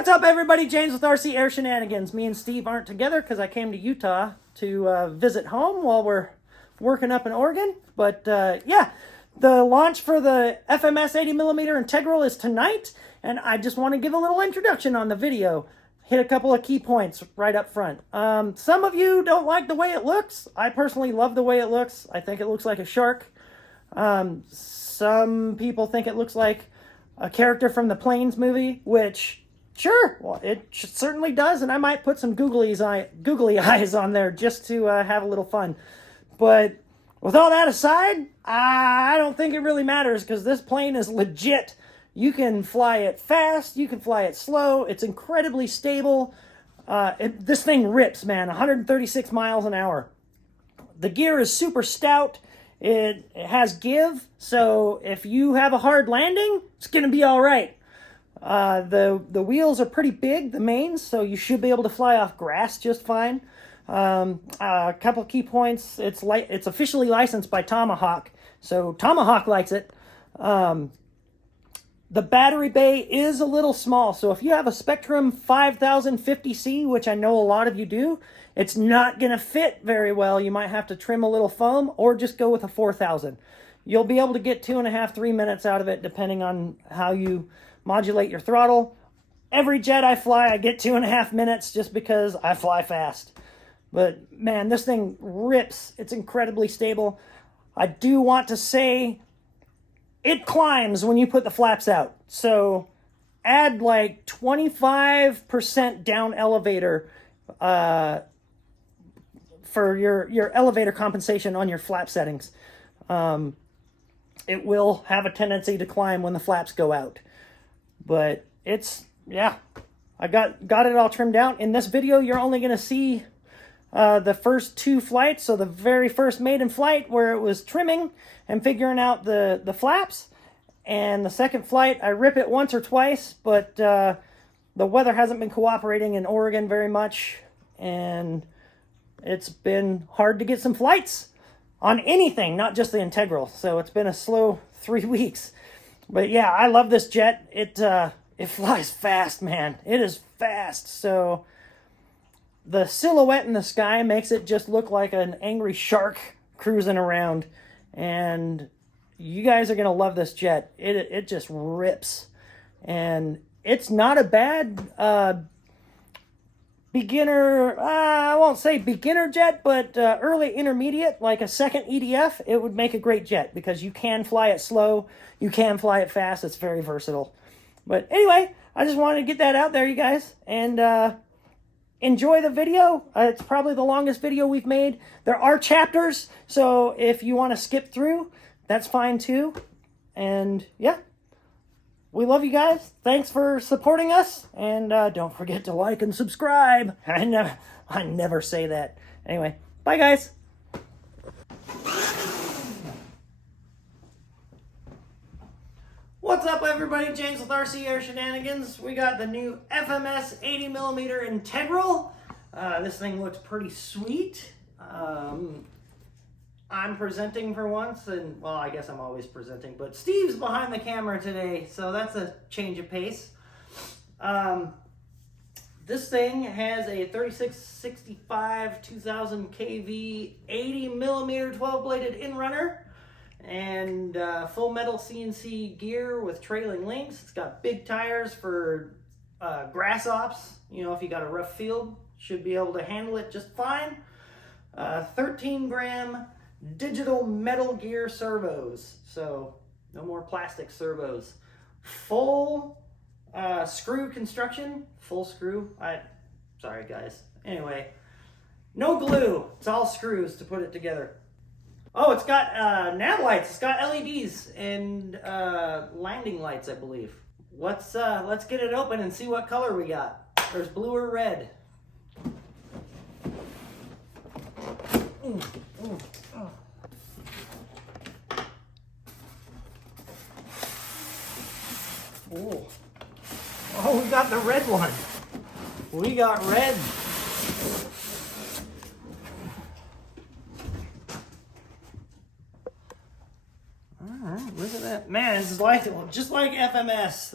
What's up, everybody? James with RC Air Shenanigans. Me and Steve aren't together because I came to Utah to visit home while we're working up in Oregon. But yeah, the launch for the FMS 80mm Integral is tonight, and I just want to give a little introduction on the video. Hit a couple of key points right up front. Some of you don't like the way it looks. I personally love the way it looks. I think it looks like a shark. Some people think it looks like a character from the Planes movie, which... sure, well, it certainly does, and I might put some googly eyes on there just to have a little fun. But with all that aside, I don't think it really matters because this plane is legit. You can fly it fast, you can fly it slow, it's incredibly stable. This thing rips, man, 136 miles an hour. The gear is super stout. It has give, so if you have a hard landing, it's going to be all right. The wheels are pretty big, the mains, so you should be able to fly off grass just fine. A couple key points. It's officially licensed by Tomahawk, so Tomahawk likes it. The battery bay is a little small, so if you have a Spectrum 5050C, which I know a lot of you do, it's not going to fit very well. You might have to trim a little foam or just go with a 4000. You'll be able to get 2.5-3 minutes out of it depending on how you modulate your throttle. Every jet I fly, I get 2.5 minutes just because I fly fast. But man, this thing rips. It's incredibly stable. I do want to say it climbs when you put the flaps out. So add like 25% down elevator for your elevator compensation on your flap settings. It will have a tendency to climb when the flaps go out. But it's, yeah, I got it all trimmed out. In this video, you're only going to see the first 2 flights. So the very first Maiden Flight where it was trimming and figuring out the flaps. And the second flight, I rip it once or twice, but the weather hasn't been cooperating in Oregon very much. And it's been hard to get some flights on anything, not just the Integral. So it's been a slow 3 weeks. But yeah, I love this jet. It flies fast, man. It is fast. So the silhouette in the sky makes it just look like an angry shark cruising around. And you guys are going to love this jet. It just rips. And it's not a bad beginner, I won't say beginner jet, but early intermediate, like a second EDF, it would make a great jet because you can fly it slow, you can fly it fast, it's very versatile. But anyway, I just wanted to get that out there, you guys, and enjoy the video. It's probably the longest video we've made. There are chapters, so if you want to skip through, that's fine too. And yeah. We love you guys. Thanks for supporting us. And don't forget to like and subscribe. I never say that. Anyway, bye guys. What's up, everybody? James with RC Air Shenanigans. We got the new FMS 80mm Integral. This thing looks pretty sweet. I'm presenting for once, and, well, I guess I'm always presenting, but Steve's behind the camera today, so that's a change of pace. This thing has a 3665 2000 kV 80mm 12-bladed inrunner and full metal CNC gear with trailing links. It's got big tires for grass ops. You know, if you got a rough field, should be able to handle it just fine. 13-gram digital metal gear servos, so no more plastic servos. Full screw construction, full screw. Sorry guys. Anyway, no glue. It's all screws to put it together. Oh, it's got nav lights. It's got LEDs and landing lights, I believe. Let's get it open and see what color we got. There's blue or red. Oh, we got the red one. We got red. All right, look at that. Man, it's like just like FMS.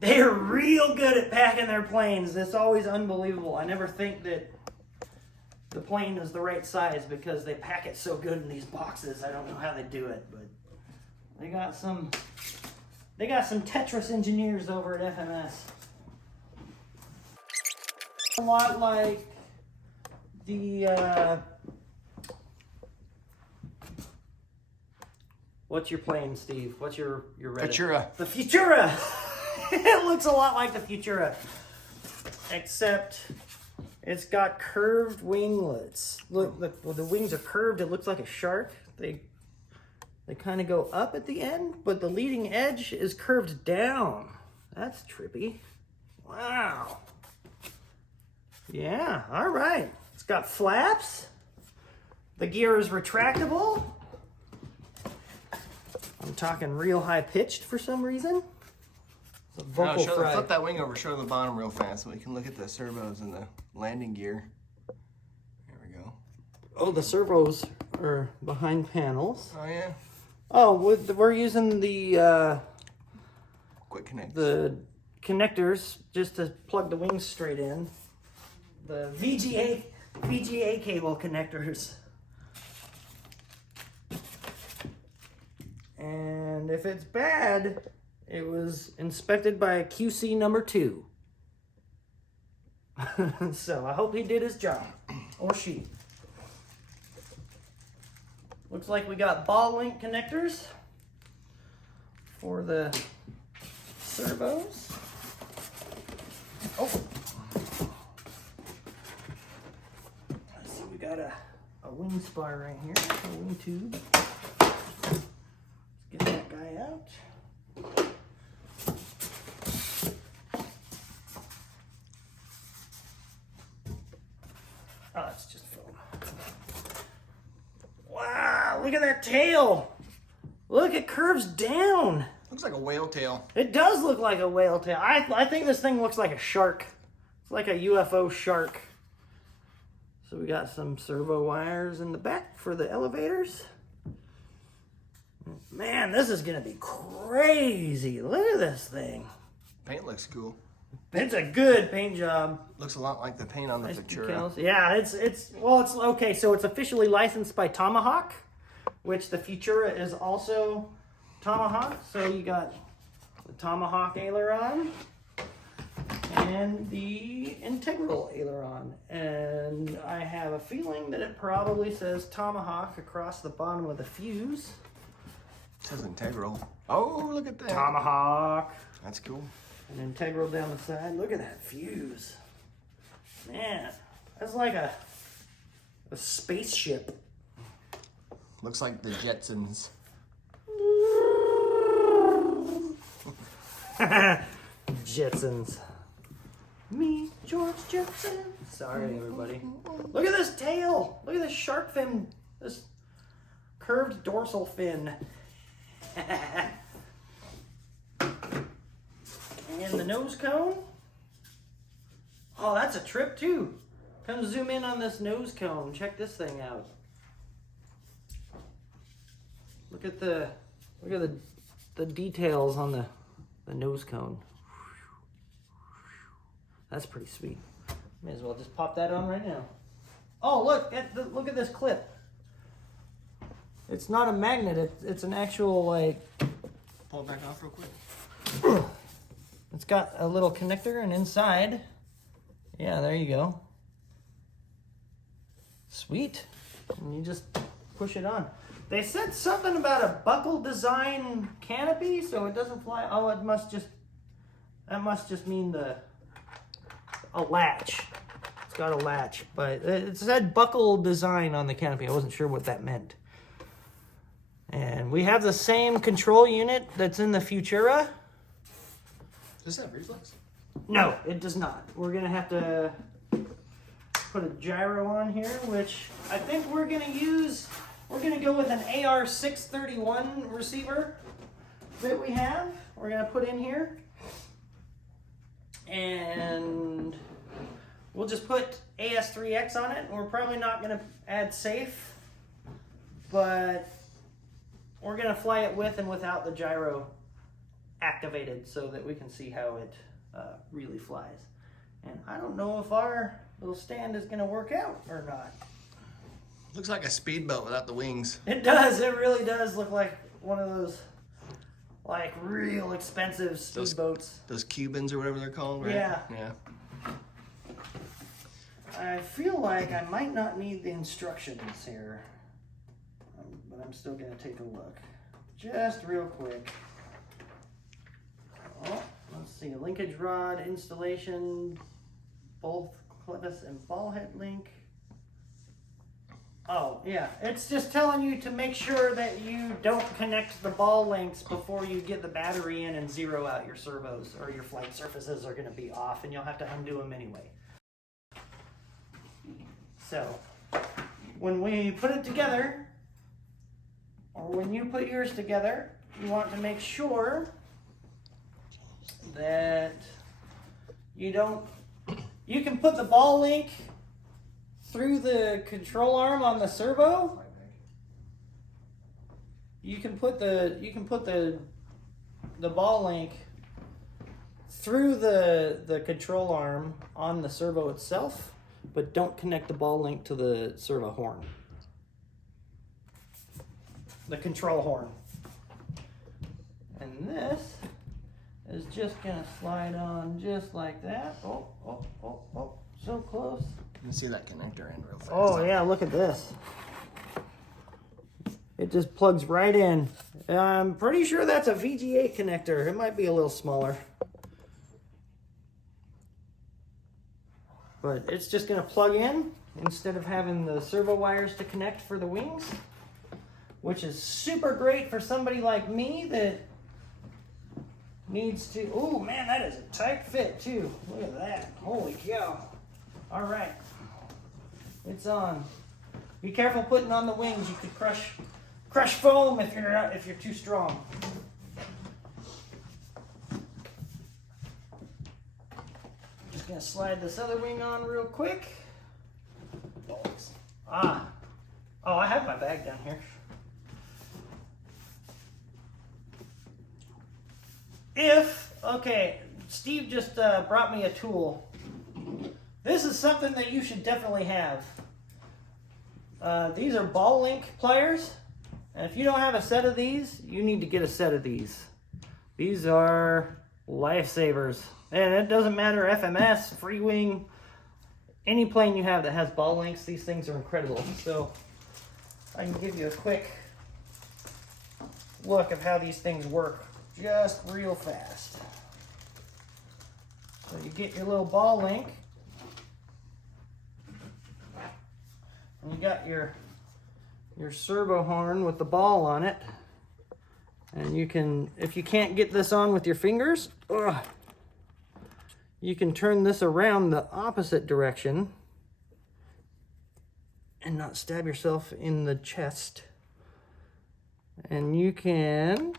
They're real good at packing their planes. That's always unbelievable. I never think that the plane is the right size because they pack it so good in these boxes. I don't know how they do it, but they got some Tetris engineers over at FMS. A lot like the what's your plane, Steve? What's your Reddit? Futura. The Futura. It looks a lot like the Futura, except it's got curved winglets. Look, the wings are curved. It looks like a shark. They kind of go up at the end, but the leading edge is curved down. That's trippy. Wow. Yeah, all right. It's got flaps. The gear is retractable. I'm talking real high pitched for some reason. It's a vocal fry. Flip that wing over, show the bottom real fast so we can look at the servos and the landing gear. There we go. Oh, the servos are behind panels. Oh yeah. Oh, we're using the Quick connect. the connectors just to plug the wings straight in. The VGA cable connectors. And if it's bad, it was inspected by QC number 2. So I hope he did his job, or she. Looks like we got ball link connectors for the servos. Oh, let's see, we got a wing spar right here, a wing tube. Let's get that guy out. Oh, it's just foam. Wow, look at that tail. Look, it curves down. Looks like a whale tail. It does look like a whale tail. I think this thing looks like a shark. It's like a UFO shark. So we got some servo wires in the back for the elevators. Man, this is gonna be crazy. Look at this thing. Paint looks cool. It's a good paint job. Looks a lot like the paint on the Futura. Yeah, it's okay. So it's officially licensed by Tomahawk, which the Futura is also Tomahawk. So you got the Tomahawk aileron and the integral aileron, and I have a feeling that it probably says Tomahawk across the bottom of the fuse. It says integral. Oh, look at that. Tomahawk. That's cool. An integral down the side. Look at that fuse. Man, that's like a spaceship. Looks like the Jetsons. Jetsons. Me, George Jetson. Sorry, everybody. Look at this tail. Look at this shark fin. This curved dorsal fin. And the nose cone. Oh, that's a trip too. Come zoom in on this nose cone. Check this thing out. Look at the details on the nose cone. That's pretty sweet. May as well just pop that on right now. Oh, look at this clip. It's not a magnet. It's an actual, like. Pull it back off real quick. It's got a little connector, and inside, yeah, there you go. Sweet. And you just push it on. They said something about a buckle design canopy, so it doesn't fly. Oh, that must just mean a latch. It's got a latch, but it said buckle design on the canopy. I wasn't sure what that meant. And we have the same control unit that's in the Futura. Does that have reflex? No, it does not. We're gonna have to put a gyro on here, which I think we're gonna use. We're gonna go with an AR631 receiver that we have. We're gonna put in here, and we'll just put AS3X on it. We're probably not gonna add safe, but we're gonna fly it with and without the gyro activated so that we can see how it really flies. And I don't know if our little stand is going to work out or not. Looks like a speedboat without the wings. It does. It really does look like one of those, like, real expensive speedboats. Those Cubans or whatever they're called, right? Yeah. Yeah. I feel like I might not need the instructions here, but I'm still going to take a look. Just real quick. Oh, let's see. Linkage rod installation, both clevis and ball head link. Oh, yeah. It's just telling you to make sure that you don't connect the ball links before you get the battery in and zero out your servos, or your flight surfaces are going to be off and you'll have to undo them anyway. So, when we put it together, or when you put yours together, you want to make sure that you can put the ball link through the control arm on the servo. You can put the ball link through the control arm on the servo itself, but don't connect the ball link to the servo horn. The control horn. And this is just gonna slide on just like that. Oh, so close. You can see that connector end real fast. Oh yeah, look at this. It just plugs right in. I'm pretty sure that's a VGA connector. It might be a little smaller. But it's just gonna plug in instead of having the servo wires to connect for the wings, which is super great for somebody like me that needs to, oh man, that is a tight fit too. Look at that, holy cow. All right, it's on. Be careful putting on the wings. You could crush foam if you're too strong. Just gonna slide this other wing on real quick. Oh, I have my bag down here. Okay, Steve just brought me a tool. This is something that you should definitely have. These are ball link pliers, and if you don't have a set of these, you need to get a set of these. These are lifesavers, and it doesn't matter FMS, free wing, any plane you have that has ball links, these things are incredible. So I can give you a quick look of how these things work just real fast. So you get your little ball link, and you got your servo horn with the ball on it, and you can, if you can't get this on with your fingers, you can turn this around the opposite direction and not stab yourself in the chest, and you can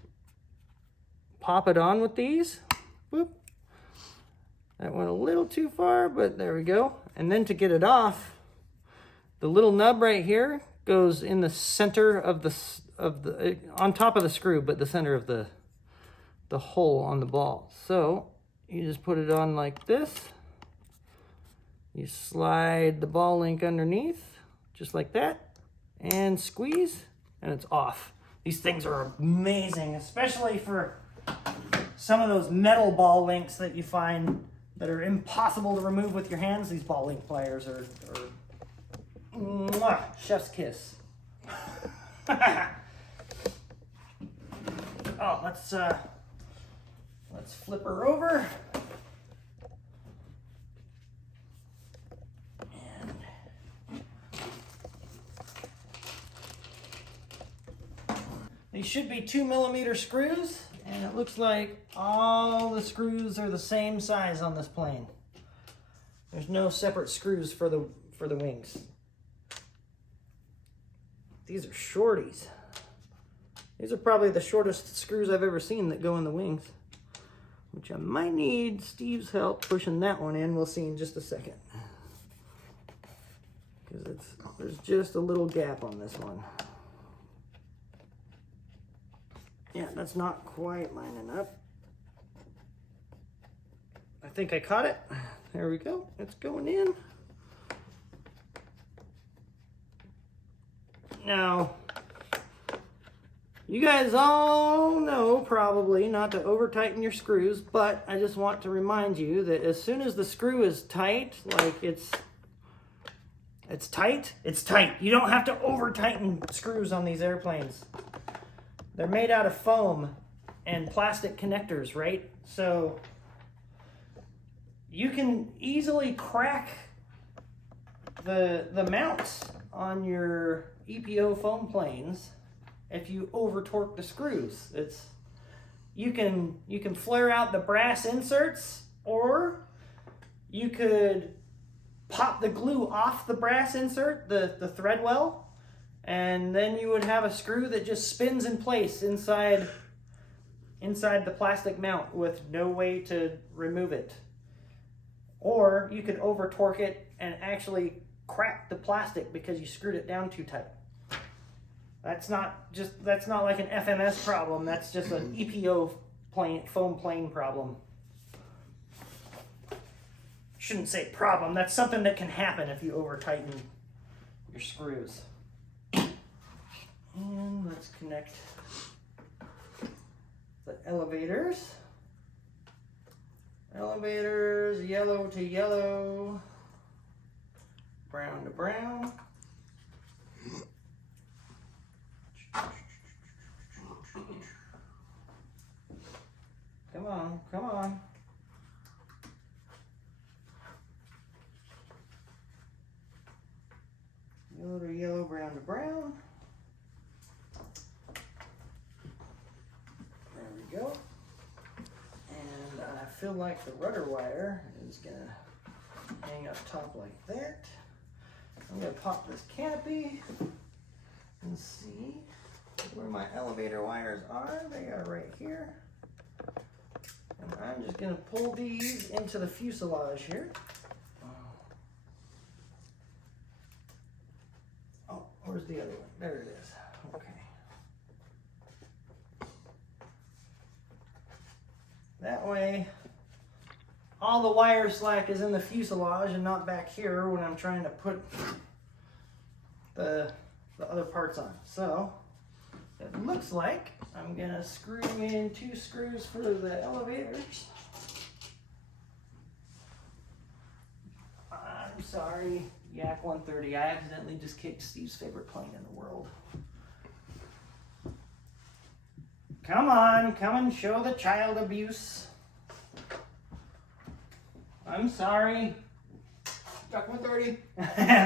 pop it on with these. Boop. That went a little too far, but there we go. And then to get it off, the little nub right here goes in the center of the on top of the screw, but the center of the hole on the ball. So you just put it on like this. You slide the ball link underneath, just like that, and squeeze, and it's off. These things are amazing, especially for some of those metal ball links that you find that are impossible to remove with your hands. These ball link pliers are mwah, chef's kiss. Oh, let's flip her over. And these should be 2mm screws, and it looks like all the screws are the same size on this plane. There's no separate screws for the wings. These are shorties. These are probably the shortest screws I've ever seen that go in the wings, which I might need Steve's help pushing that one in. We'll see in just a second, because there's just a little gap on this one. Yeah, that's not quite lining up. think I caught it. There we go. It's going in. Now, you guys all know probably not to over tighten your screws, but I just want to remind you that as soon as the screw is tight, like it's tight, it's tight. You don't have to over tighten screws on these airplanes. They're made out of foam and plastic connectors, right? So you can easily crack the mounts on your EPO foam planes if you over torque the screws. You can flare out the brass inserts, or you could pop the glue off the brass insert, the thread well, and then you would have a screw that just spins in place inside the plastic mount with no way to remove it. Or you could over torque it and actually crack the plastic because you screwed it down too tight. That's not like an FMS problem. That's just an EPO foam plane problem. Shouldn't say problem. That's something that can happen if you over tighten your screws. And let's connect the elevators. Elevators, yellow to yellow, brown to brown. Come on, come on. Yellow to yellow, brown to brown. There we go. And I feel like the rudder wire is gonna hang up top like that. I'm gonna pop this canopy and see where my elevator wires are. They are right here. And I'm just gonna pull these into the fuselage here. Oh, where's the other one? There it is. Okay. That way, all the wire slack is in the fuselage and not back here when I'm trying to put the other parts on. So, it looks like I'm gonna screw in 2 screws for the elevators. I'm sorry, Yak 130. I accidentally just kicked Steve's favorite plane in the world. Come on, come and show the child abuse. I'm sorry. Yak 130.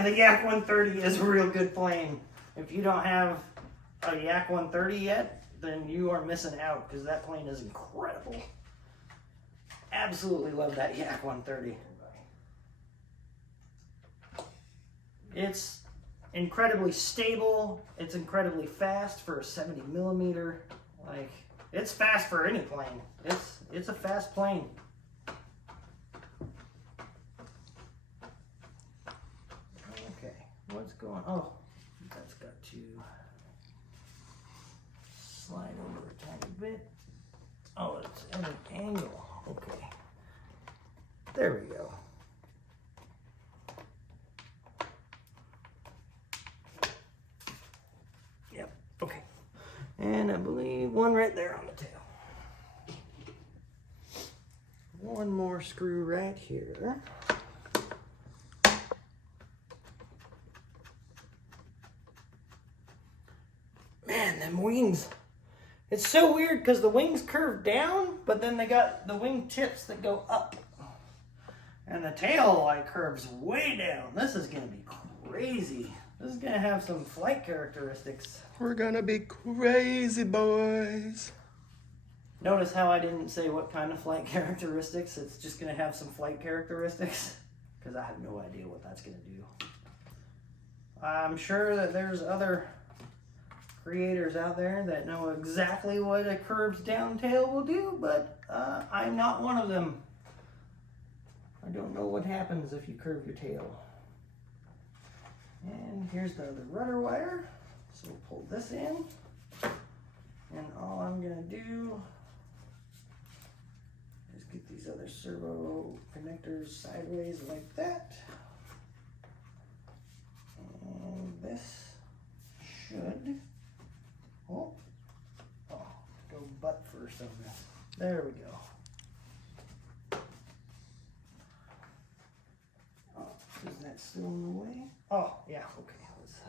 The Yak 130 is a real good plane. If you don't have a Yak 130 yet, then you are missing out, because that plane is incredible. Absolutely love that Yak 130. It's incredibly stable. It's incredibly fast for a 70mm. Like, it's fast for any plane. It's a fast plane. Okay, what's going on? Oh, that's got to slide over a tiny bit. Oh, it's at an angle. Okay. There we go. Yep, okay. And I believe one right there on the tail. One more screw right here. Man, them wings. It's so weird because the wings curve down, but then they got the wing tips that go up. And the tail like curves way down. This is gonna be crazy. This is gonna have some flight characteristics. We're gonna be crazy, boys. Notice how I didn't say what kind of flight characteristics. It's just gonna have some flight characteristics, because I have no idea what that's gonna do. I'm sure that there's other creators out there that know exactly what a curved down tail will do, but I'm not one of them. I don't know what happens if you curve your tail. And here's the other rudder wire. So we'll pull this in. And all I'm gonna do is get these other servo connectors sideways like that. And this should, go butt first on this. There we go. Oh, is that still in the way? Oh, yeah, okay. Let's,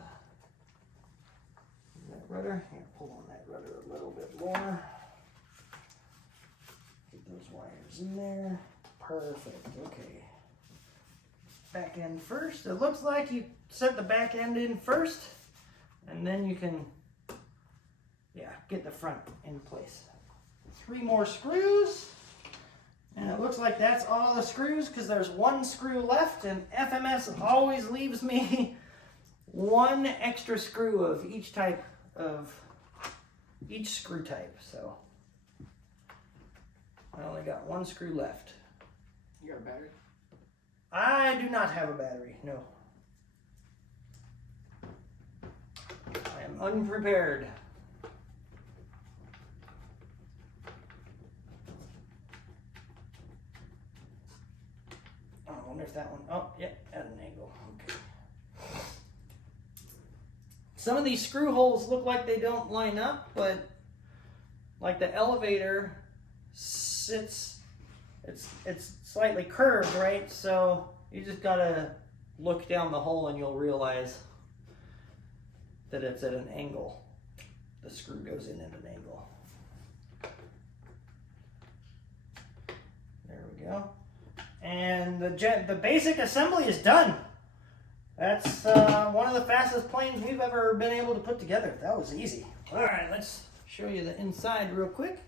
that rudder, here, pull on that rudder a little bit more. Get those wires in there. Perfect, okay. Back end first. It looks like you set the back end in first, and then you can, get the front in place. 3 more screws, and it looks like that's all the screws because there's 1 screw left, and FMS always leaves me 1 extra screw of each type of each screw type. So I only got 1 screw left. You got a battery? I do not have a battery, no. I am unprepared. I wonder if that one, oh, yeah, at an angle, okay. Some of these screw holes look like they don't line up, but like the elevator sits, it's slightly curved, right? So you just gotta look down the hole and you'll realize that it's at an angle. The screw goes in at an angle. There we go. And the basic assembly is done. That's one of the fastest planes we've ever been able to put together. That was easy. All right, let's show you the inside real quick.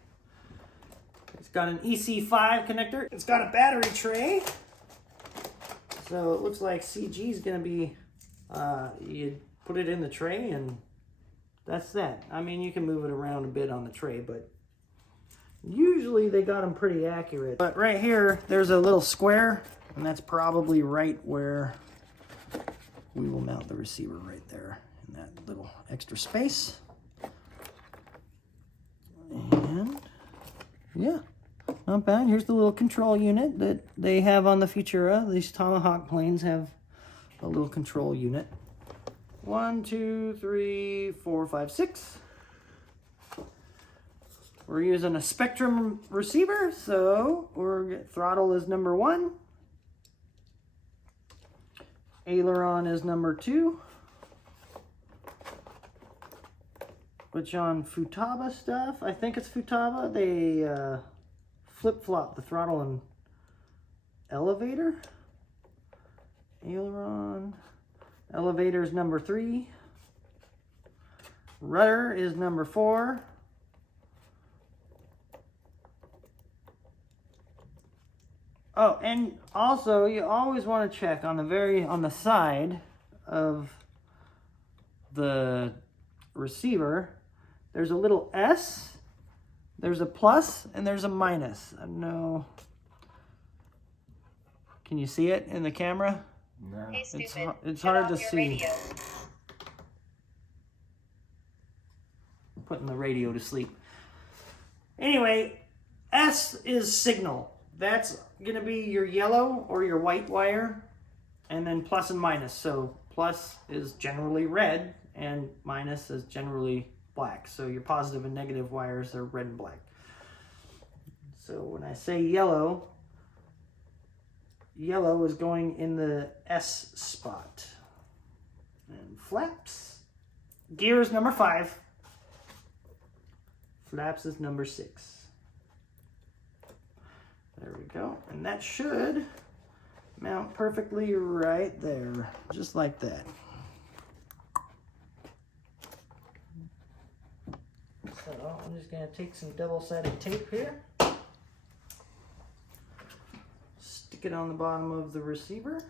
It's got an EC5 connector. It's got a battery tray. So it looks like CG is going to be, you put it in the tray and that's that. I mean, you can move it around a bit on the tray, but usually they got them pretty accurate. But right here, there's a little square, and that's probably right where we will mount the receiver, right there in that little extra space. And yeah, not bad. Here's the little control unit that they have on the Futura. These Tomahawk planes have a little control unit. 1, 2, 3, 4, 5, 6. We're using a Spectrum receiver, so throttle is number 1. Aileron is number 2. Which on Futaba stuff, I think it's Futaba, they flip-flop the throttle and elevator. Aileron. Elevator is number 3. Rudder is number 4. Oh, and also you always want to check on the side of the receiver. There's a little S, there's a plus, and there's a minus. I don't know. Can you see it in the camera? No. Hey, It's hard to see. Radio. Putting the radio to sleep. Anyway, S is signal. That's going to be your yellow or your white wire, and then plus and minus. So plus is generally red, and minus is generally black. So your positive and negative wires are red and black. So when I say yellow, yellow is going in the S spot. And flaps, gear is number 5. Flaps is number 6. There we go. And that should mount perfectly right there, just like that. So I'm just going to take some double-sided tape here, stick it on the bottom of the receiver.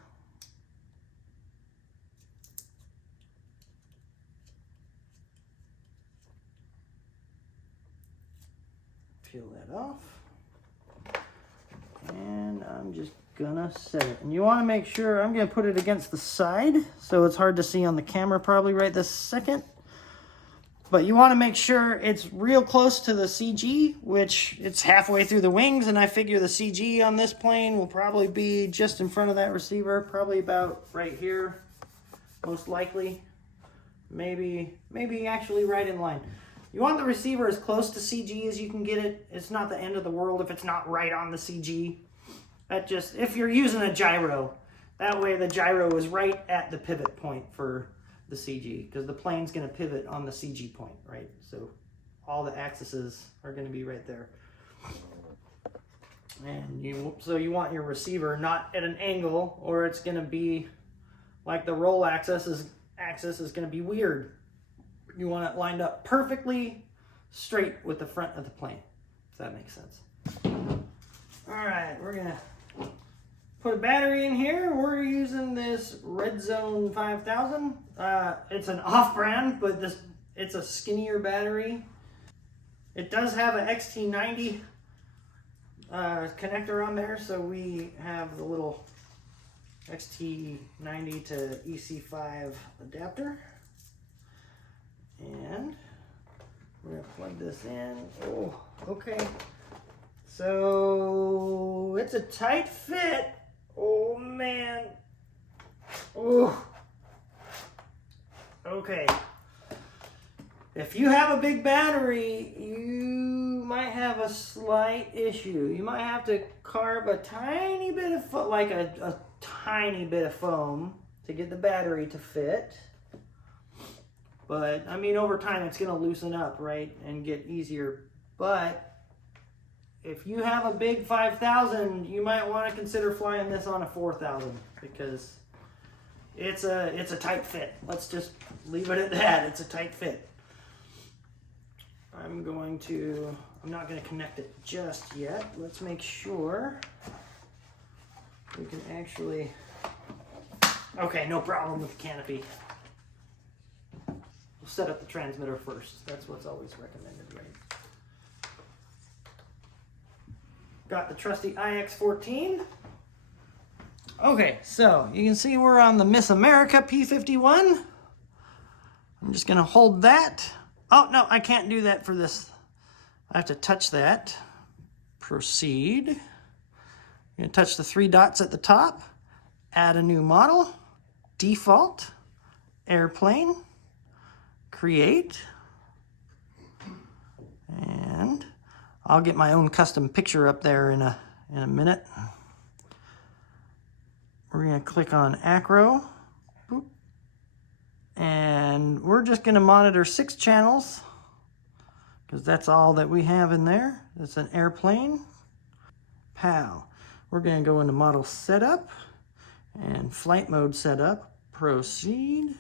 Peel that off. And I'm just gonna set it. And you want to make sure, I'm gonna put it against the side so it's hard to see on the camera probably right this second. But you want to make sure it's real close to the CG, which it's halfway through the wings, and I figure the CG on this plane will probably be just in front of that receiver, probably about right here, most likely. Maybe actually right in line. You want the receiver as close to CG as you can get it. It's not the end of the world if it's not right on the CG. That just, if you're using a gyro, that way the gyro is right at the pivot point for the CG, because the plane's going to pivot on the CG point, right? So all the axes are going to be right there. And so you want your receiver not at an angle, or it's going to be like the roll axis is going to be weird. You want it lined up perfectly straight with the front of the plane, if that makes sense. All right, we're going to put a battery in here. We're using this Red Zone 5000. It's an off-brand, but it's a skinnier battery. It does have an XT90 connector on there, so we have the little XT90 to EC5 adapter. And we're going to plug this in. Oh, okay. So it's a tight fit. Oh man. Oh. Okay. If you have a big battery, you might have a slight issue. You might have to carve a tiny bit of a tiny bit of foam to get the battery to fit. But I mean, over time it's going to loosen up, right, and get easier. But if you have a big 5000, you might want to consider flying this on a 4000, because it's a tight fit. Let's just leave it at that. It's a tight fit. I'm not going to connect it just yet. Let's make sure we can actually. Okay, no problem with the canopy. We'll set up the transmitter first. That's what's always recommended, right? Got the trusty IX-14. Okay, so you can see we're on the Miss America P-51. I'm just going to hold that. Oh, no, I can't do that for this. I have to touch that. Proceed. I'm going to touch the 3 dots at the top. Add a new model. Default. Airplane. Create. And I'll get my own custom picture up there in a minute. We're going to click on Acro. Boop. And we're just going to monitor 6 channels, because that's all that we have in there. It's an airplane. POW. We're going to go into model setup and flight mode setup. Proceed.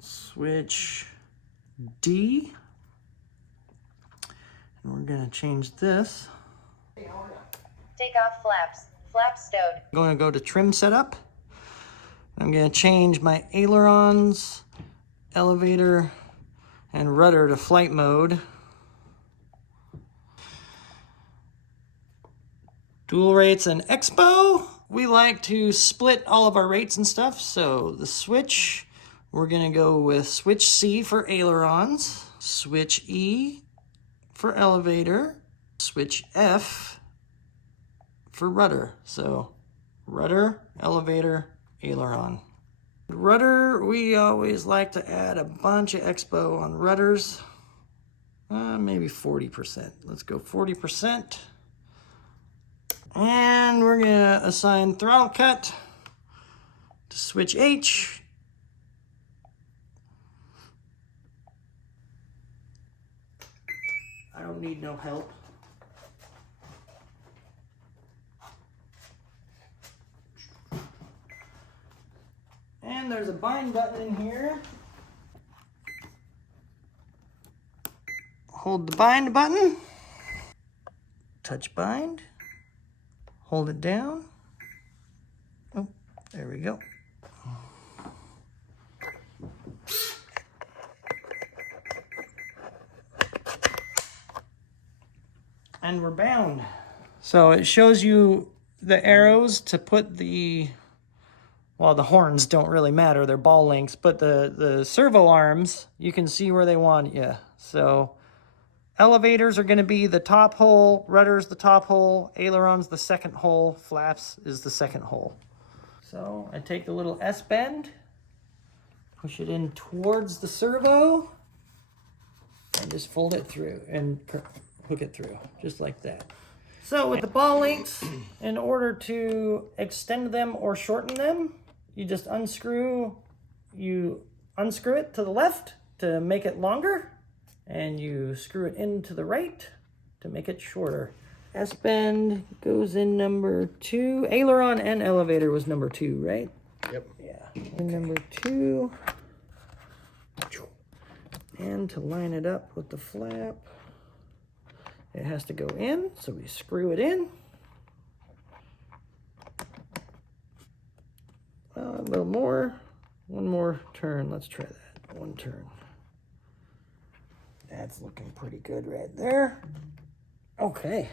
Switch D. And we're going to change this. Take off flaps. Flaps stowed. I'm going to go to trim setup. I'm going to change my ailerons, elevator, and rudder to flight mode. Dual rates and Expo. We like to split all of our rates and stuff. So the switch, we're going to go with switch C for ailerons, switch E for elevator, switch F for rudder. So rudder, elevator, aileron. Rudder, we always like to add a bunch of Expo on rudders. Maybe 40%. Let's go 40%. And we're gonna assign throttle cut to switch H. I don't need no help. And there's a bind button in here. Hold the bind button. Touch bind. Hold it down. Oh, there we go. And we're bound. So it shows you the arrows to put the well, the horns don't really matter, they're ball links, but the servo arms, you can see where they want you. So elevators are going to be the top hole, rudder's the top hole, ailerons the second hole, flaps is the second hole. So I take the little S-bend, push it in towards the servo, and just fold it through and hook it through, just like that. So with the ball links, in order to extend them or shorten them, you just unscrew it to the left to make it longer, and you screw it in to the right to make it shorter. S-bend goes in number 2. Aileron and elevator was number 2, right? Yep. Yeah. And number 2. And to line it up with the flap, it has to go in, so we screw it in. A little more. One more turn. Let's try that. One turn. That's looking pretty good right there. Okay.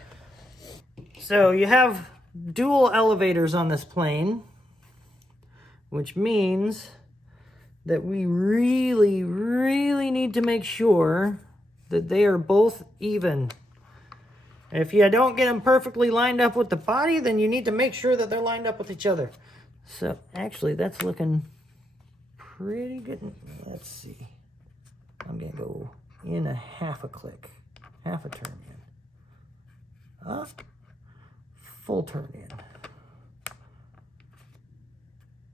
So you have dual elevators on this plane, which means that we really, really need to make sure that they are both even. If you don't get them perfectly lined up with the body, then you need to make sure that they're lined up with each other. So actually, that's looking pretty good. Let's see. I'm gonna go in a half a click, half a turn in, up, full turn in.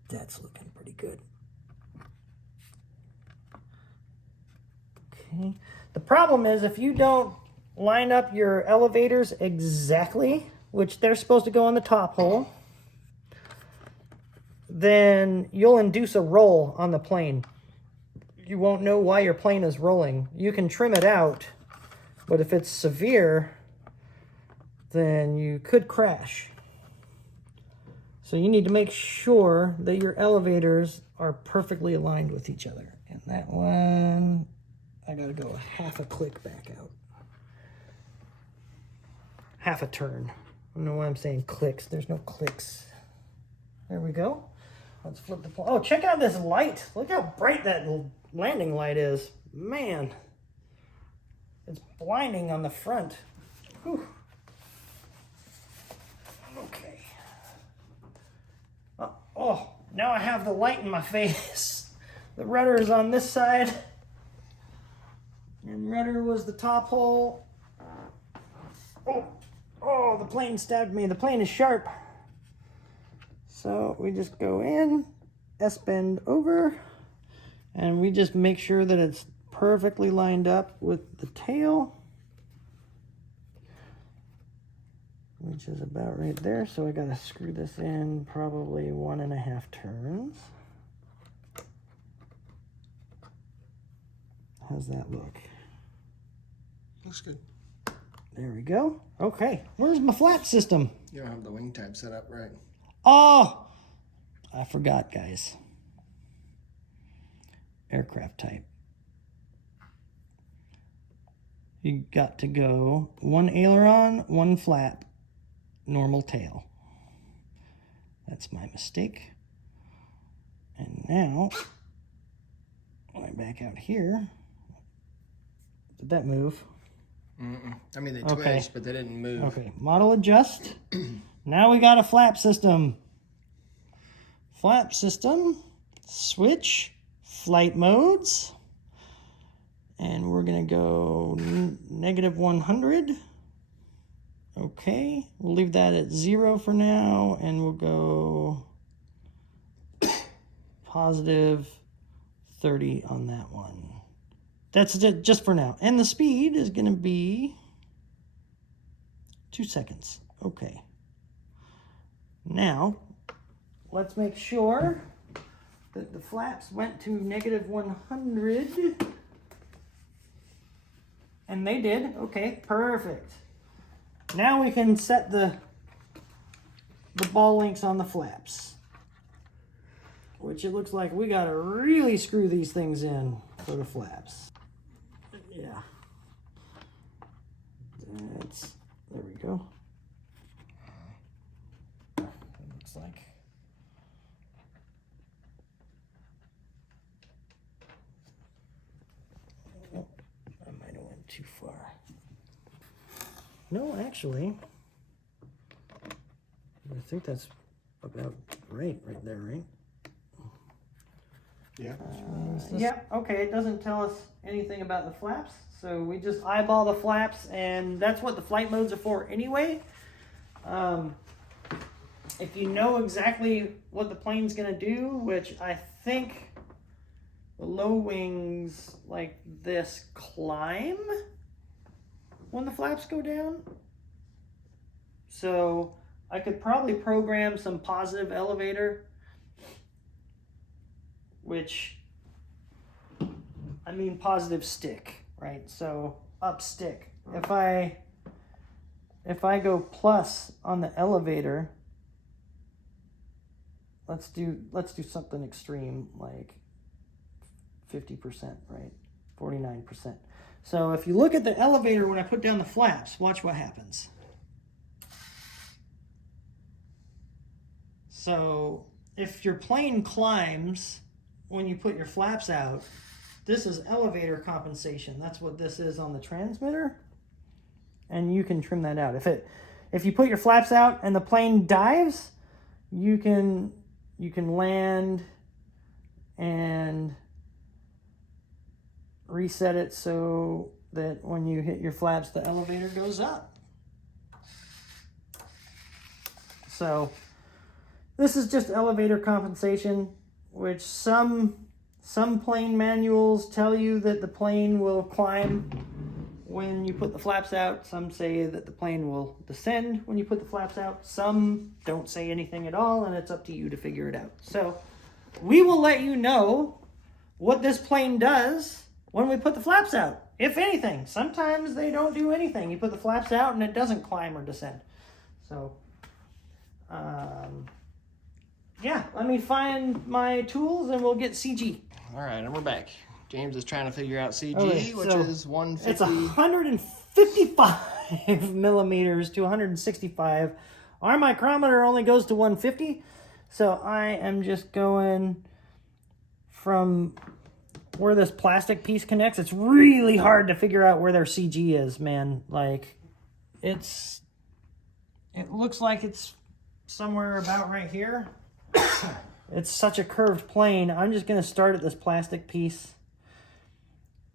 That's looking pretty good. Okay. The problem is if you don't line up your elevators exactly, which they're supposed to go on the top hole, then you'll induce a roll on the plane. You won't know why your plane is rolling. You can trim it out, but if it's severe, then you could crash. So you need to make sure that your elevators are perfectly aligned with each other. And that one, I gotta go a half a click back out. Half a turn. I don't know why I'm saying clicks. There's no clicks. There we go. Let's flip the... Oh, check out this light. Look how bright that landing light is. Man. It's blinding on the front. Whew. Okay. Oh, now I have the light in my face. The rudder is on this side. And rudder was the top hole. Oh, the plane stabbed me. The plane is sharp. So we just go in, S-bend over, and we just make sure that it's perfectly lined up with the tail, which is about right there. So I gotta screw this in probably 1.5 turns. How's that look? Looks good. There we go. Okay, where's my flap system? You don't have the wing type set up right. Oh, I forgot, guys. Aircraft type. You got to go 1 aileron, 1 flap, normal tail. That's my mistake. And now, when I back out here, did that move? I mean, they Okay. twitched, but they didn't move. Okay, model adjust. Now we got a flap system. Flap system, switch, flight modes. And we're gonna go -100. Okay, we'll leave that at 0 for now, and we'll go +30 on that one. That's just for now. And the speed is gonna be 2 seconds. Okay. Now, let's make sure that the flaps went to -100. And they did. Okay, perfect. Now we can set the ball links on the flaps, which it looks like we gotta really screw these things in for the flaps. Yeah. There we go. It looks like too far. No, actually, I think that's about right there, right? Yeah. Yeah, okay, it doesn't tell us anything about the flaps, so we just eyeball the flaps, and that's what the flight modes are for anyway. If you know exactly what the plane's going to do, which I think the low wings like this climb when the flaps go down. So I could probably program some positive elevator, which, I mean positive stick, right? So up stick. If I go plus on the elevator, let's do something extreme like 50%, right? 49%. So if you look at the elevator when I put down the flaps, watch what happens. So if your plane climbs when you put your flaps out, this is elevator compensation. That's what this is on the transmitter. And you can trim that out. If you put your flaps out and the plane dives, you can land and reset it so that when you hit your flaps, the elevator goes up. So this is just elevator compensation, which some plane manuals tell you that the plane will climb when you put the flaps out. Some say that the plane will descend when you put the flaps out. Some don't say anything at all, and it's up to you to figure it out. So we will let you know what this plane does when we put the flaps out, if anything. Sometimes they don't do anything. You put the flaps out and it doesn't climb or descend. So, yeah, let me find my tools and we'll get CG. All right, and we're back. James is trying to figure out CG, Okay, which so is 150. It's 155 millimeters to 165. Our micrometer only goes to 150. So I am just going from where this plastic piece connects. It's really hard to figure out where their CG is, man. Like, it looks like it's somewhere about right here. It's such a curved plane. I'm just going to start at this plastic piece.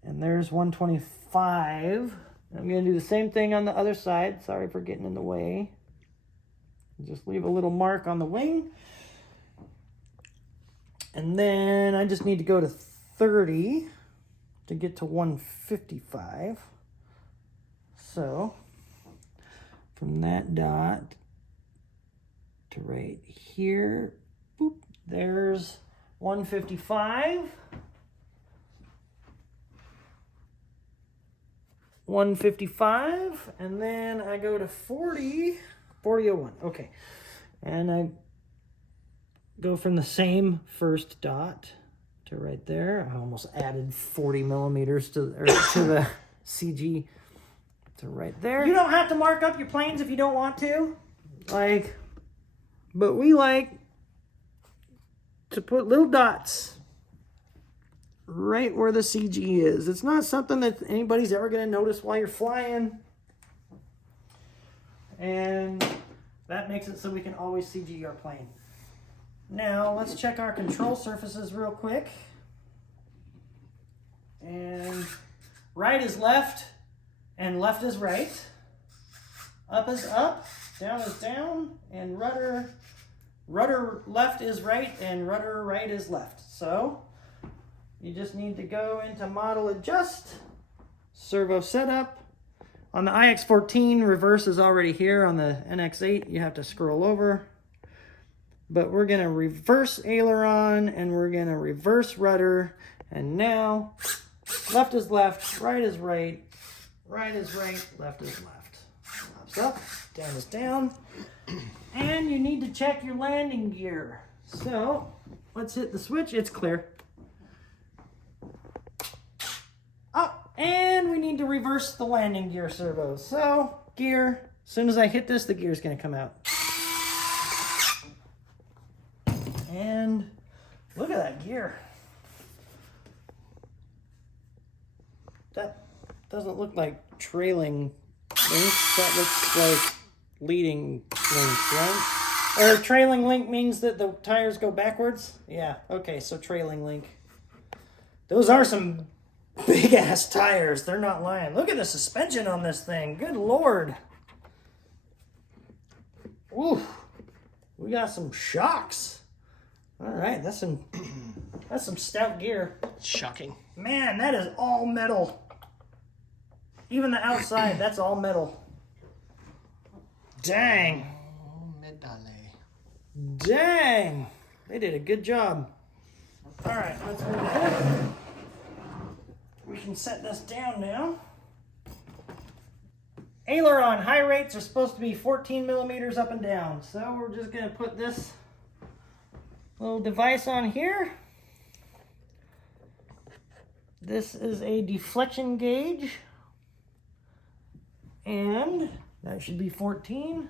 And there's 125. I'm going to do the same thing on the other side. Sorry for getting in the way. Just leave a little mark on the wing. And then I just need to go to 30 to get to 155. So from that dot to right here, boop, there's 155. 155, and then I go to 4001. Okay, and I go from the same first dot to right there. I almost added 40 millimeters to the CG to right there. You don't have to mark up your planes if you don't want to, but we like to put little dots right where the CG is. It's not something that anybody's ever going to notice while you're flying. And that makes it so we can always CG our plane. Now, let's check our control surfaces real quick. And right is left, and left is right. Up is up, down is down, and rudder left is right, and rudder right is left. So you just need to go into model adjust, servo setup. On the IX-14, reverse is already here. On the NX-8, you have to scroll over. But we're gonna reverse aileron and we're gonna reverse rudder. And now, left is left, right is right, right is right, left is left. Up's up, down is down. And you need to check your landing gear. So, let's hit the switch, it's clear. Up, and we need to reverse the landing gear servo. So, gear, as soon as I hit this, the gear is gonna come out. And look at that gear. doesn't look like trailing links. That looks like leading links, right? Or trailing link means that the tires go backwards? Yeah, okay, so trailing link. Those are some big-ass tires. They're not lying. Look at the suspension on this thing. Good Lord. Ooh, we got some shocks. All right, that's some stout gear. Shocking. Man, that is all metal. Even the outside, that's all metal. Dang. Oh, medale. Dang. They did a good job. All right, let's move on. We can set this down now. Aileron high rates are supposed to be 14 millimeters up and down. So we're just going to put this little device on here. This is a deflection gauge. And that should be 14.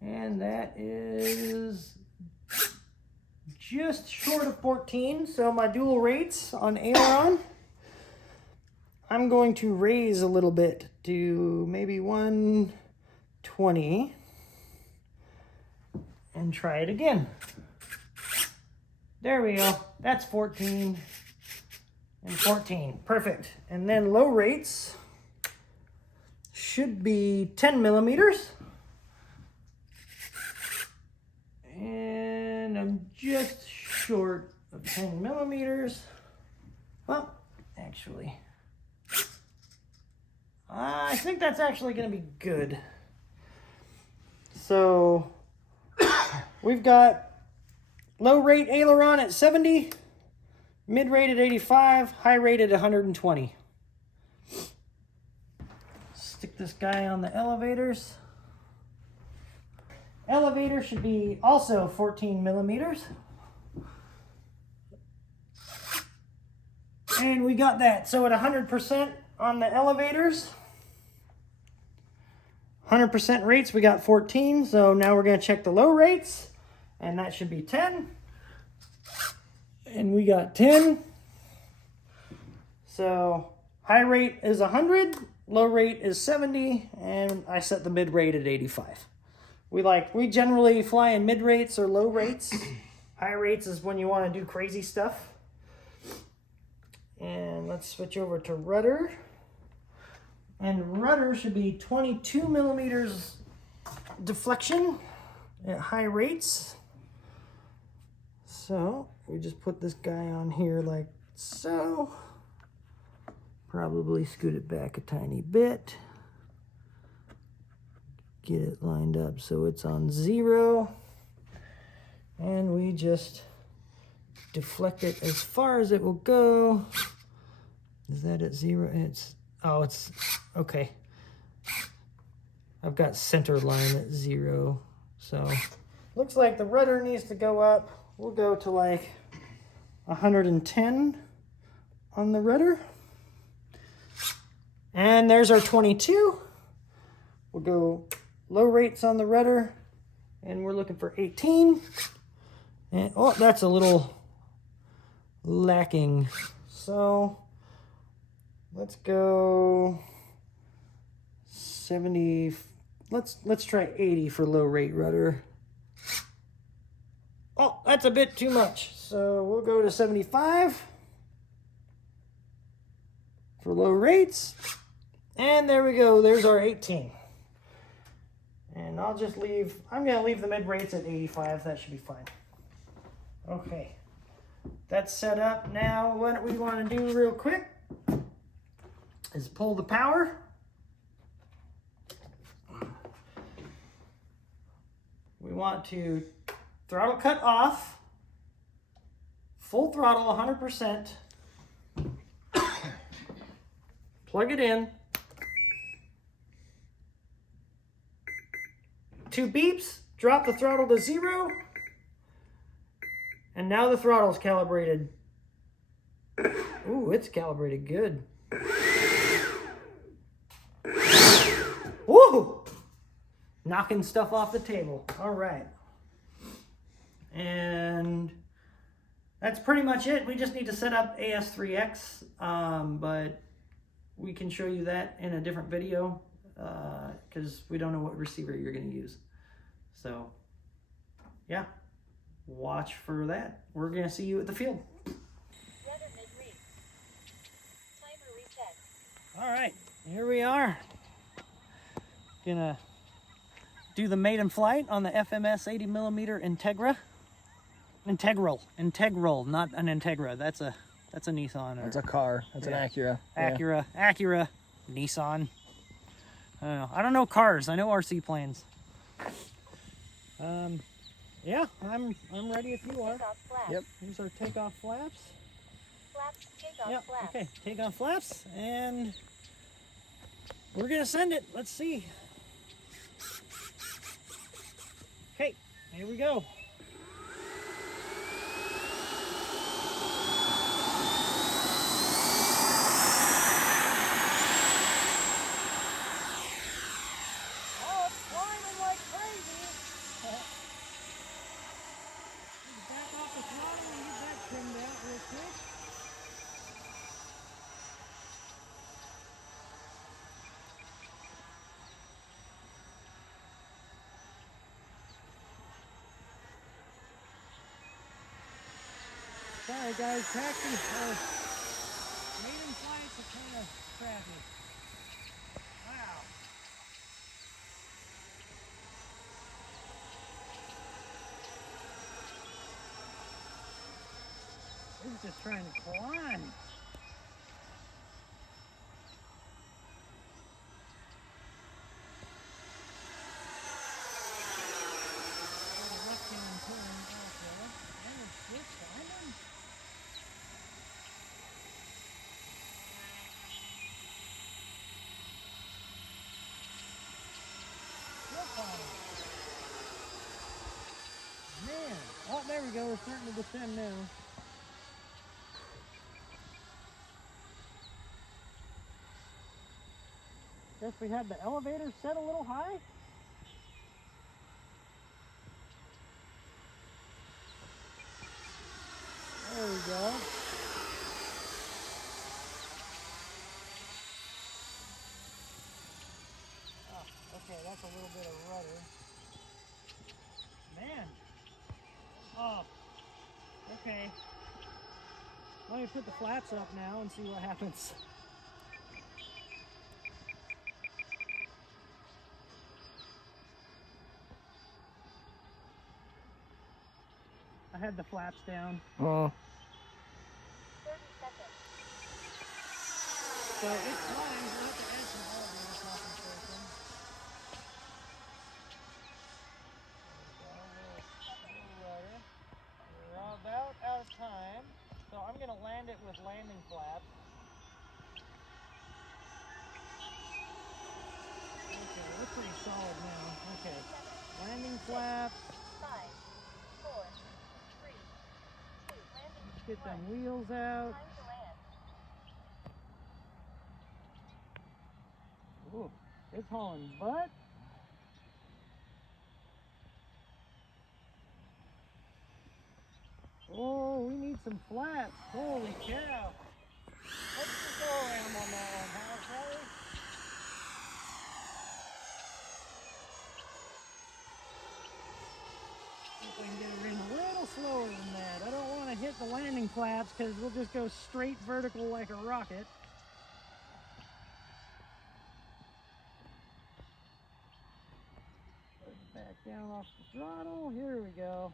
And that is just short of 14. So my dual rates on aileron, I'm going to raise a little bit to maybe 120 and try it again. There we go. That's 14 and 14. Perfect. And then low rates should be 10 millimeters. And I'm just short of 10 millimeters. Well, actually, I think that's actually going to be good. So we've got low rate aileron at 70, mid rate at 85, high rate at 120. Stick this guy on the elevators. Elevator should be also 14 millimeters. And we got that. So at 100% on the elevators, 100% rates, we got 14. So now we're going to check the low rates, and that should be 10. And we got 10. So high rate is 100, low rate is 70, and I set the mid rate at 85. We generally fly in mid rates or low rates. High rates is when you want to do crazy stuff. And let's switch over to rudder. And rudder should be 22 millimeters deflection at high rates. So we just put this guy on here like so. Probably scoot it back a tiny bit. Get it lined up so it's on 0. And we just deflect it as far as it will go. Is that at 0? It's okay. I've got center line at 0. So looks like the rudder needs to go up. We'll go to like 110 on the rudder. And there's our 22. We'll go low rates on the rudder, and we're looking for 18. And oh, that's a little lacking. So let's go 70. Let's try 80 for low rate rudder. Oh, that's a bit too much. So we'll go to 75 for low rates. And there we go. There's our 18. And I'm going to leave the mid rates at 85. That should be fine. Okay. That's set up. Now what we want to do real quick is pull the power. We want to throttle cut off. Full throttle 100%. Plug it in. 2 beeps, drop the throttle to 0, and now the throttle's calibrated. Ooh, it's calibrated good. Woo! Knocking stuff off the table. All right. And that's pretty much it. We just need to set up AS3X, but we can show you that in a different video because we don't know what receiver you're going to use. So, yeah, watch for that. We're going to see you at the field. All right, here we are. Gonna do the maiden flight on the FMS 80mm Integral, not an Integra. That's a Nissan. That's a car. That's an Acura. Acura, Nissan. I don't know. I don't know cars. I know RC planes. Yeah, I'm ready if you are. Yep. These are takeoff flaps. Takeoff flaps. Okay, takeoff flaps, and we're gonna send it. Let's see. Okay, here we go. Oh, it's climbing like crazy. Back off the throttle and get that trimmed out real quick. Sorry guys, taxi maiden flights are kind of crappy. Wow. He's just trying to climb. Man, oh, there we go. We're starting to descend now. Guess we had the elevator set a little high. There we go. Oh, okay, that's a little bit of rudder. Man. Oh, okay. Let me put the flaps up now and see what happens. I had the flaps down. Oh. 30 seconds. So it climbs. We'll have to add some elevator compensation. We're about out of time. So I'm going to land it with landing flaps. Okay, we're pretty solid now. Okay. Landing flaps. 5, 4, 3, 2, landing. Let's get them wheels out. Time to land. Ooh, it's hauling butt. Oh, we need some flaps. Holy cow. Let's just go around on that one, huh, Sally? See if I can get it in a little slower than that. I don't want to hit the landing flaps because we'll just go straight vertical like a rocket. Put it back down off the throttle. Here we go.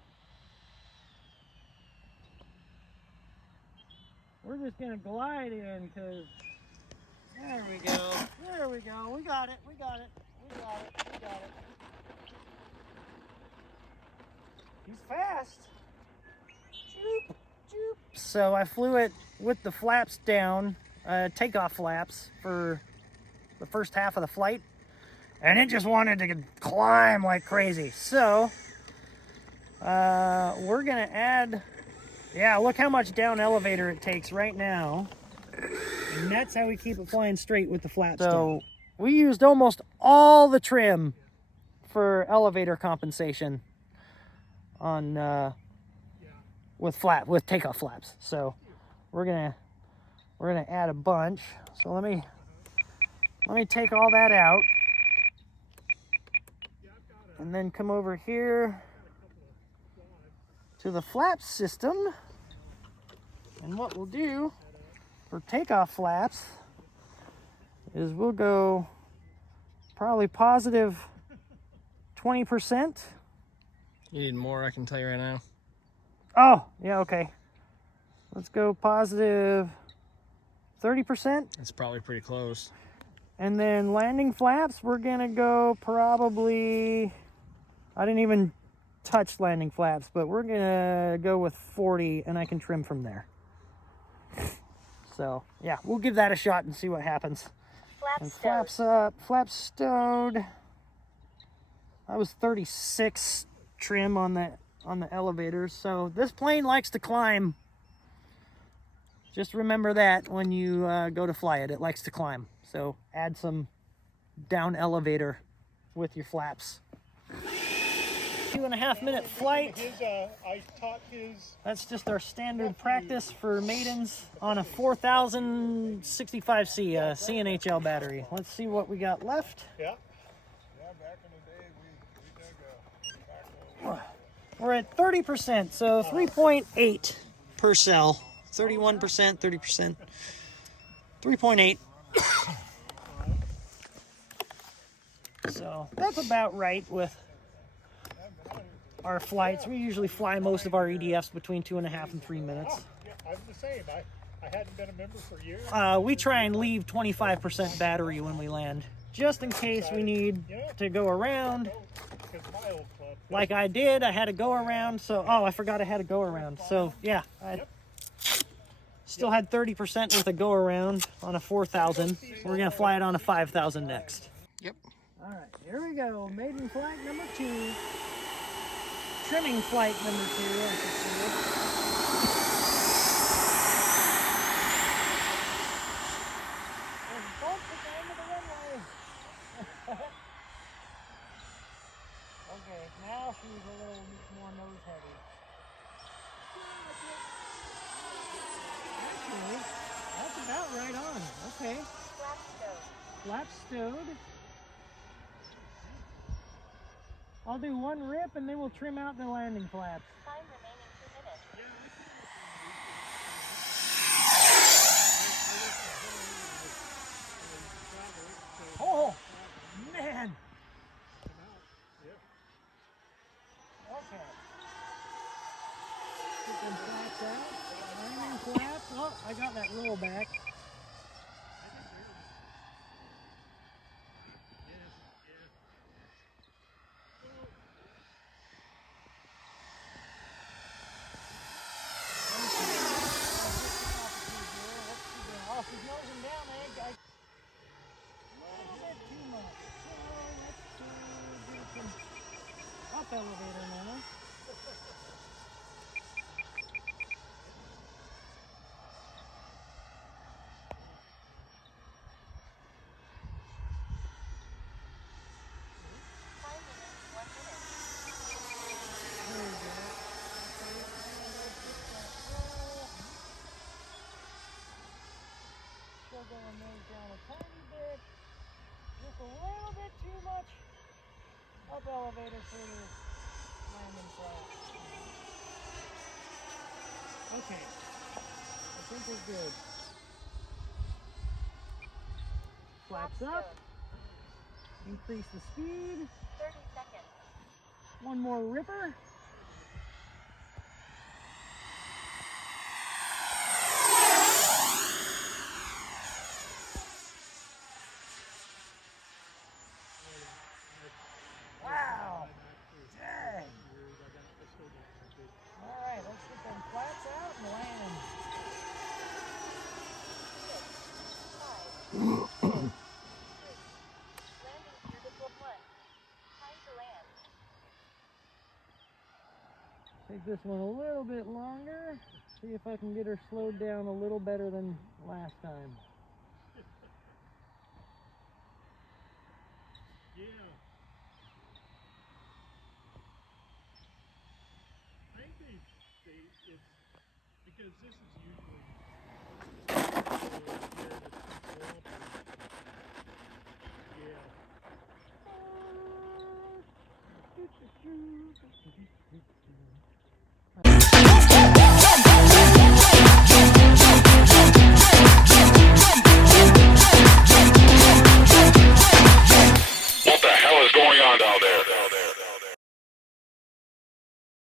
We're just going to glide in because there we go. There we go. We got it. We got it. We got it. We got it. He's fast. Joop, joop. So I flew it with the flaps down, takeoff flaps for the first half of the flight, and it just wanted to climb like crazy. So we're going to add, yeah, look how much down elevator it takes right now. And that's how we keep it flying straight with the flaps down. We used almost all the trim for elevator compensation on with takeoff flaps. So we're gonna add a bunch. So let me let me take all that out. And then come over here to the flap system. And what we'll do for takeoff flaps is we'll go probably positive 20%. You need more, I can tell you right now. Oh, yeah, okay. Let's go positive 30%. It's probably pretty close. And then landing flaps, we're gonna go probably, I didn't even touch landing flaps, but we're gonna go with 40 and I can trim from there. So yeah, we'll give that a shot and see what happens. And flaps up, flaps stowed. I was 36 trim on the elevators. So this plane likes to climb. Just remember that when you go to fly it, it likes to climb. So add some down elevator with your flaps. 2.5 minute flight. That's just our standard practice for maidens on a 4065C CNHL battery. Let's see what we got left. Yeah. Yeah, back in the day, we did go. We're at 30%, so 3.8 per cell. 31%, 30%, 3.8. So that's about right with our flights. We usually fly most of our EDFs between 2.5 and 3 minutes. Yeah, I'm the same. I hadn't been a member for years. We try and leave 25% battery when we land, just in case we need to go around. Because my old club. Like I did, I had to go around. So, oh, I forgot I had to go around. So, yeah, I still had 30% with a go around on a 4000. We're gonna fly it on a 5000 next. Yep. All right, here we go. Maiden flight number 2. Trimming flight number 2. I should say. There's bumps at the end of the runway. Okay, now she's a little more nose heavy. Actually, that's about right on. Okay. Flap stowed. Flap stowed. I'll do one rip and then we'll trim out the landing flaps. Time remaining 2 minutes. Oh, man. Okay. Get them flaps out. Landing flaps. Oh, I got that roll back. Oh, she's nosing down, eh? A little bit too much. So let's do some up elevator now. Time remaining 1 minute. There we go. Still gonna nose down a tiny bit. Just a little bit too much up elevator for the landing flap. Okay. I think we're good. Flaps up. Increase the speed. 30 seconds. One more ripper. Wow. Dang. All right, let's get them flaps out and land. 6, 5, 4, 3. Landing gear deployed 1. Time to land. Take this one a little bit longer. See if I can get her slowed down a little better than last time. Yeah. I think it's because this is usually